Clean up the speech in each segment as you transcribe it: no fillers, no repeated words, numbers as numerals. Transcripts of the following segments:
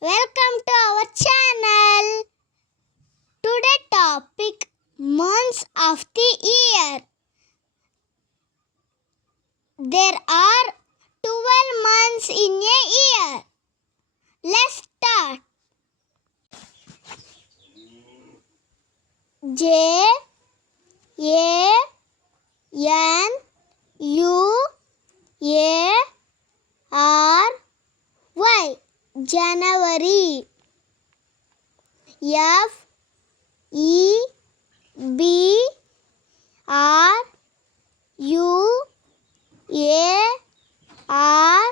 Welcome to our channel. Today topic months of the year. There are 12 months in a year. Let's start. J A N U A R Y January. F E B R U A R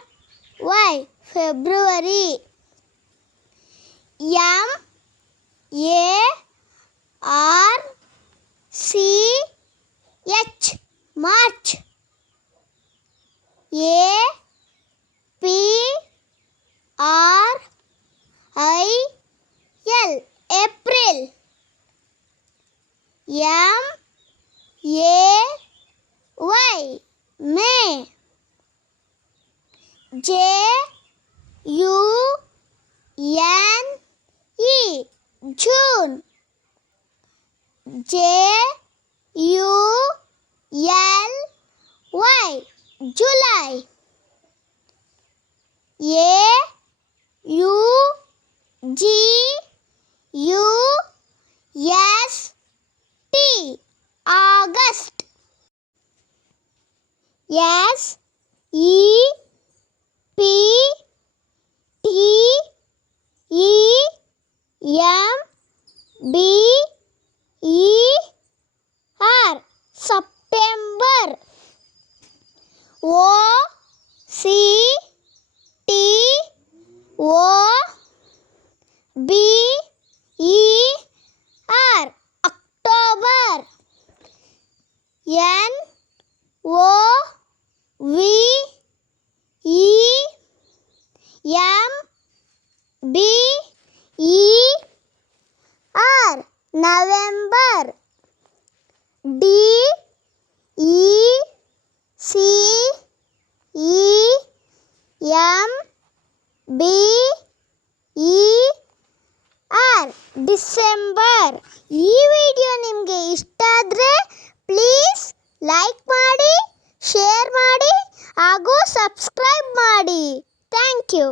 Y February. M A R C H March. A P R I L April. M A Y May. J U N E June. J U L Y July. A U G U S T August. S E P T E M B E R September. O C T O B E R October. N O V E M B E R November. D E C E M B E R December. ಈ video ನಿಮಗೆ ಇಷ್ಟ ಆದರೆ please like ಮಾಡಿ, share ಮಾಡಿ ಹಾಗೂ subscribe ಮಾಡಿ. Thank you.